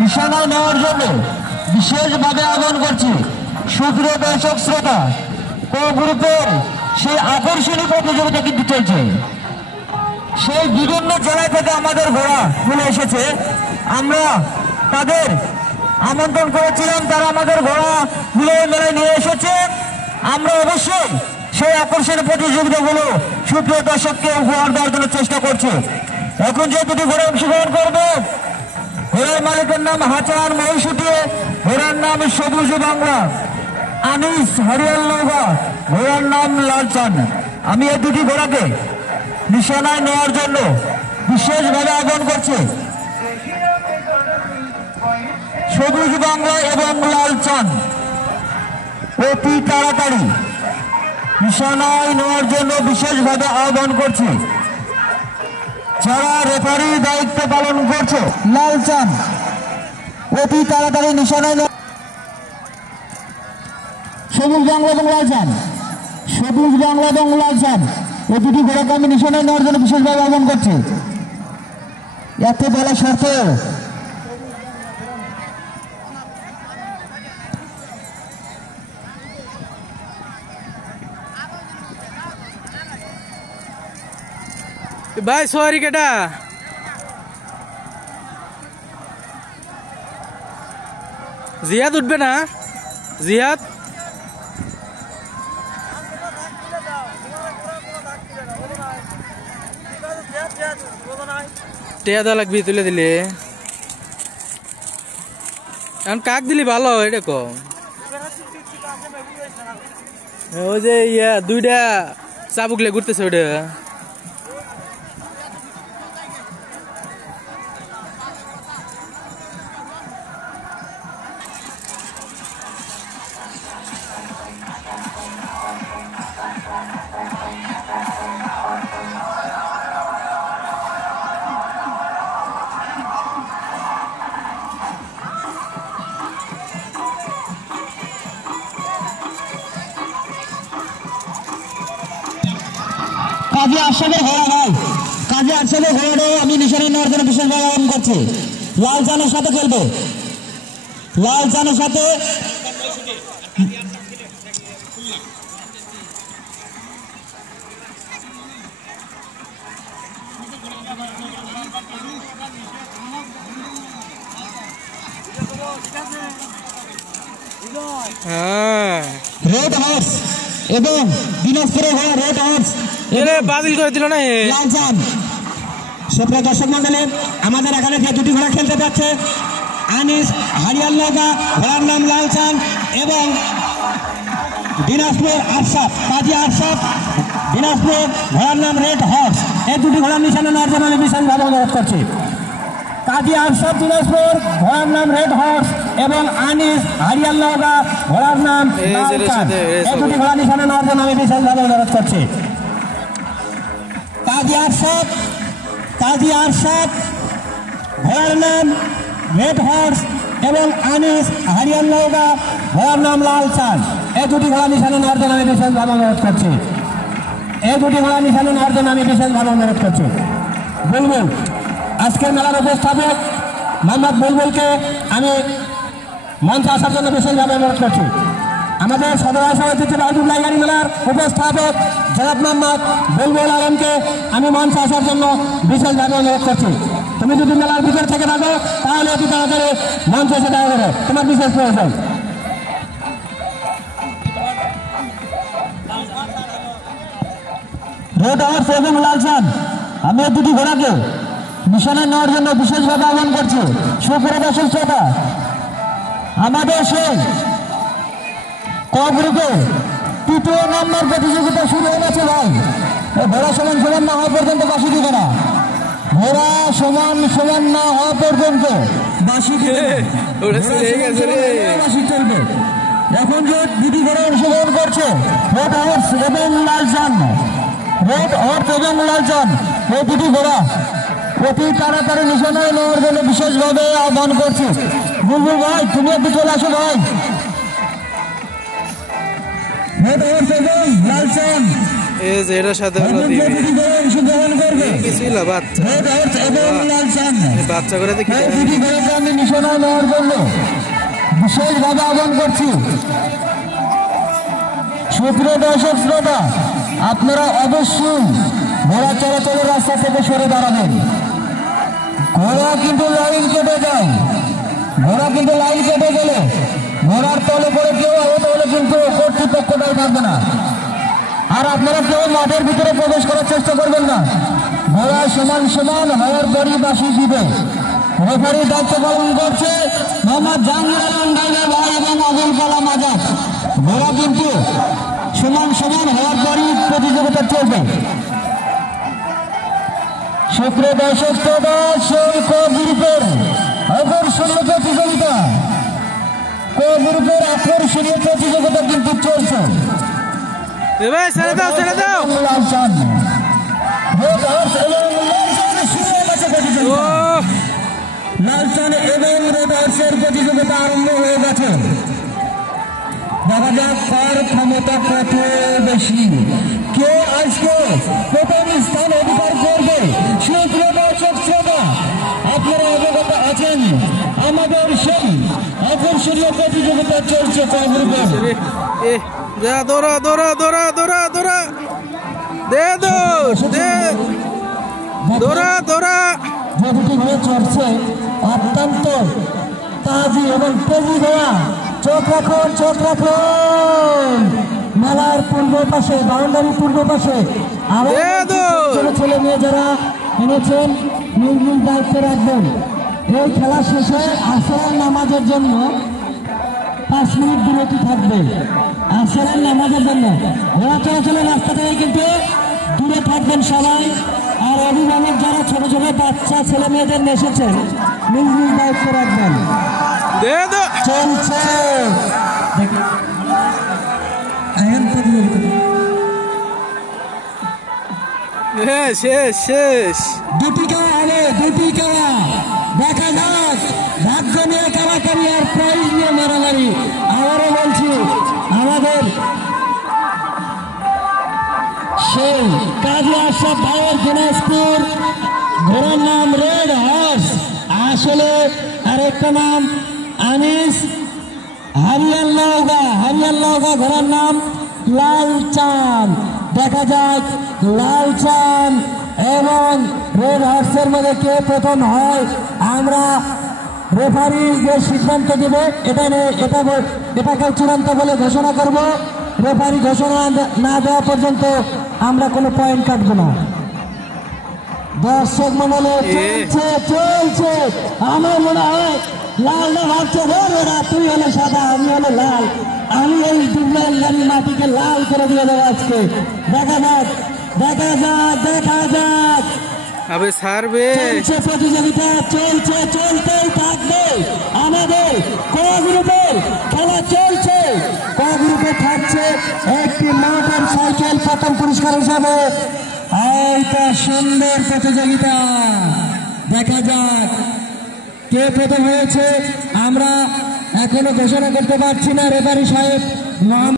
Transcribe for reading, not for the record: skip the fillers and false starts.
নিশানায় নেওয়ার জন্য বিশেষভাবে আহ্বান করছি সুপ্রিয় দর্শক শ্রোতা। কো গ্রুপের সেই আকর্ষণীয় প্রতিযোগিতা কিন্তু চলছে। সেই বিভিন্ন জেলা থেকে আমাদের ঘোড়া চলে এসেছে। আমরা তাদের আমন্ত্রণ করেছিলাম, তারা আমাদের ঘোড়া মেলায় নিয়ে এসেছে। আমরা অবশ্যই সেই আকর্ষণীয় প্রতিযোগিতাগুলো সুপ্রিয় দর্শককে উপহার দেওয়ার জন্য চেষ্টা করছি। এখন যে দুটি ঘোড়া অংশগ্রহণ করবে, ঘোড়ার মালিকের নাম হাচান মহিষুটিয়ে, ঘোড়ার নাম সবুজ বাংলা, আনিস হরিয়াল নৌকা, ঘোড়ার নাম লালচান। আমি এই দুটি ঘোড়াকে নিশানায় নেওয়ার জন্য বিশেষভাবে আহ্বান করছি। সবুজ বাংলা এবং লালচান অতি তাড়াতাড়ি নিশানায় নেওয়ার জন্য বিশেষভাবে আহ্বান করছি। যারা রেফারির দায়িত্ব পালন করছে, লালচান অতি তাড়াতাড়ি নিশানায়। সবুজ বাংলা এবং লালচান, সবুজ বাংলা এবং লালচান এই দুটি ঘোড়াকে আমি নিশানায় নেওয়ার জন্য বিশেষভাবে আহ্বান করছি। এত বলা সত্ত্বেও ভাই সরি কেটা জিহাদ উঠবে না? জিহাদ টেয়া দেওয়া লাগবি, তুলে দিলে এখন কাক দিলি ভালো। এটা কম ওই যে ইয়া দুইটা চাবুকলে ঘুরতেছে ওটা। কাজী আরশাদের ঘোড়া ভাই, কাজী আরশাদের ঘোড়াটাও আমি নিশানায় নেওয়ার জন্য বিশেষভাবে আহ্বান করছি। লালচানের সাথে খেলবে, লালচানের সাথে রেড হর্স এবং দিনাজপুরের ঘোড়া রেড হর্স বাতিল করে দিল না লালচান। সুপ্রিয় দর্শক মন্ডলী, আমাদের এখানে যে দুটি ঘোড়া খেলতে যাচ্ছে, আনিস হারিয়াল নৌকা, ঘোড়ার নাম লালচান, এবং দিনাজপুর আরশাদ, কাজী আরশাদ দিনাজপুর, ঘোড়ার নাম রেড হর্স। এই দুটি ঘোড়ার নিশানা নেওয়ার জন্য আমি বিশেষভাবে অনুরোধ করছি। কাজী আরশাদ দিনাজপুর, ঘোড়ার নাম রেড হর্স, এবং আনিস হারিয়াল নৌকা, ঘোড়ার নাম লালচান। এই দুটি ঘোড়া নিশানা নেওয়ার জন্য আমি বিশেষভাবে অনুরোধ করছি। কাজী আরশাদ, কাজী আরশাদ, ঘোড়ার নাম রেড হর্স, এবং আনিস হারিয়াল নৌকা, ঘোড়ার নাম লালচান। এই দুটি ঘোড়া নিশানা নেওয়ার জন্য আমি বিশেষভাবে অনুরোধ করছি। এই দুটি ঘোড়া নিশানা নেওয়ার জন্য আমি বিশেষভাবে অনুরোধ করছি। বুলবুল, আজকের মেলার উপস্থাপক মোহাম্মদ বুলবুলকে আমি মঞ্চে আসার জন্য বিশেষভাবে অনুরোধ করছি। আমাদের সদর সভাপতি রাজুল্লাহ গাড়ি মেলার উপস্থাপক জনাব মোহাম্মদ বুলবুল আলমকে আমি মঞ্চে আসার জন্য বিশেষভাবে অনুরোধ করছি। তুমি যদি মেলার ভিতর থেকে থাকো তাহলে অতি তাড়াতাড়ি মঞ্চে এসে দেখা করো, তোমার বিশেষ প্রয়োজন। রেড হর্স এবং লালচান, আমি এই দুটি ঘোড়াকে নিশানায় নেওয়ার জন্য বিশেষভাবে আহ্বান করছি। সুপ্রিয় দর্শক শ্রোতা, আমাদের সেই ক গ্রুপে তৃতীয় নম্বর প্রতিযোগিতা শুরু হয়ে গেছে ভাই। ঘোড়া সমান সমান না হওয়া পর্যন্ত বাসি দিবে না, ঘোড়া সমান সমান না হওয়া পর্যন্ত বাসি চলবে। এখন যে দুটি ঘোড়া অংশগ্রহণ করছে, রেড হর্স এবং লালচান, রেড হর্স এবং লালচান, এই দুটি ঘোড়া অতি তাড়াতাড়ি নিশানায় নেওয়ার জন্য বিশেষভাবে আহ্বান করছি। বুলবুল ভাই, তুমি একটু চলে আসো ভাই। রেড হর্স এবং লালচান এই যে এটার সাথে হলো দিবে অংশগ্রহণ করবে কি ছিল বাচ্চা রেড হর্স এবং লাল চান এই বাচ্চা করে দেখি এই দুটি ঘোড়াকে আমি নিশানায় নেওয়ার জন্য বিশেষভাবে আহ্বান করছি। সুপ্রিয় দর্শক শ্রোতা, আপনারা অবশ্যই ঘোড়া চলাচলের রাস্তা থেকে সরে দাঁড়াবেন। ঘোড়া কিন্তু লাইন কেটে যায়, ঘোড়া কিন্তু লাইন কেটে গেলে ঘোড়ার তলে পড়ে কেউ আহত হলে কিন্তু কর্তৃপক্ষটাই থাকবে না। আর আপনারা কেউ মাঠের ভিতরে প্রবেশ করার চেষ্টা করবেন না। ঘোড়া সমান সমান হওয়ার পরই বাসি দিবে। রেফারির দায়িত্ব পালন করছে মোহাম্মদ জাহাঙ্গীর আলম ডাইভার ভাই এবং আবুল কালাম আজাদ। ঘোড়া কিন্তু সমান সমান হওয়ার পরই প্রতিযোগিতা চলবে। সুপ্রিয় দর্শক শ্রোতা, সেই ক গ্রুপের আকর্ষণীয় প্রতিযোগিতা, ক গ্রুপের আকর্ষণীয় প্রতিযোগিতা কিন্তু চলছে। ছেড়ে দাও ছেড়ে দাও লাল চান রেড হর্স এবং লাল চান শুরু হয়ে গেছে প্রতিযোগিতা। লাল চান এবং রেড হর্সের প্রতিযোগিতা আরম্ভ হয়ে গেছে। দেখা যাক কার ক্ষমতা কত বেশি, কে আজকে প্রথম স্থান অধিকার করবে। সুপ্রিয় দর্শক শ্রোতা, আপনারা অবগত আছেন আমাদের সেই আকর্ষণীয় প্রতিযোগিতা চলছে ক গ্রুপের। যা দৌড়া দৌড়া দৌড়া দৌড়া দৌড়া দে দে দৌড়া দৌড়া যে দুটি ঘোড়া চড়ছে অত্যন্ত তাজি এবং তেজি ঘোড়া। চোখ রাখুন, চোখ রাখুন মেলার পূর্ব পাশে, বাউন্ডারির পূর্ব পাশে ছেলে মেয়ে যারা এনেছেন নিজ নিজ দায়িত্ব রাখবেন। এই খেলা শেষে আসরের নামাজের জন্য 5 মিনিট বিরতি থাকবে। আসরের নামাজের জন্য ঘোড়া চলাচলের রাস্তা থেকে কিন্তু দূরে থাকবেন সবাই। আর অভিভাবক যারা ছোট ছোট বাচ্চা ছেলে মেয়েদের এসেছেন নিজ নিজ দায়িত্ব রাখবেন। চলছে শেষ শেষ দুটি খেলা হবে, দুটি খেলা। দেখা যাক ভাগ্য নিয়ে কারাকারি আর প্রাইজ নিয়ে মারামারি। আবারও বলছি, আমাদের সেই কাজী আশরাফ ভাইয়ের দিনাজপুর ঘোড়ার নাম রেড হর্স, আসলে আরেকটা নাম আনিস হারিয়াল্লাহগা ঘোড়ার নাম লাল চান। দেখা যাক লাল চান এবং রেড হর্সের মধ্যে কে প্রথম হয়। আমরা রেফারি যে সিদ্ধান্ত দেবে এটাকে চূড়ান্ত বলে ঘোষণা করব। রেফারি ঘোষণা না দেওয়া পর্যন্ত আমরা কোনো পয়েন্ট কাটবো না। দর্শক মনে চলছে আমার মনে হয় লাল না ভাবছে ওরা তুই হলো সাদা আমি হলো লাল, আমি এই দুর্বল গাড়ি মাটিকে লাল করে দিয়ে দেবো আজকে। দেখা যাক দেখা যাক দেখা যাক আবে ছাড়বে প্রতিযোগিতা চলছে, চলতেই থাকবে। আমাদের ক গ্রুপের খেলা চলছে। ক গ্রুপে থাকছে একটি মোটর সাইকেল প্রথম পুরস্কার হিসাবে। এইটা সুন্দর প্রতিযোগিতা, দেখা যাক কে প্রথম হয়েছে। আমরা এখনো ঘোষণা করতে পারছি না। রেফারি সাহেব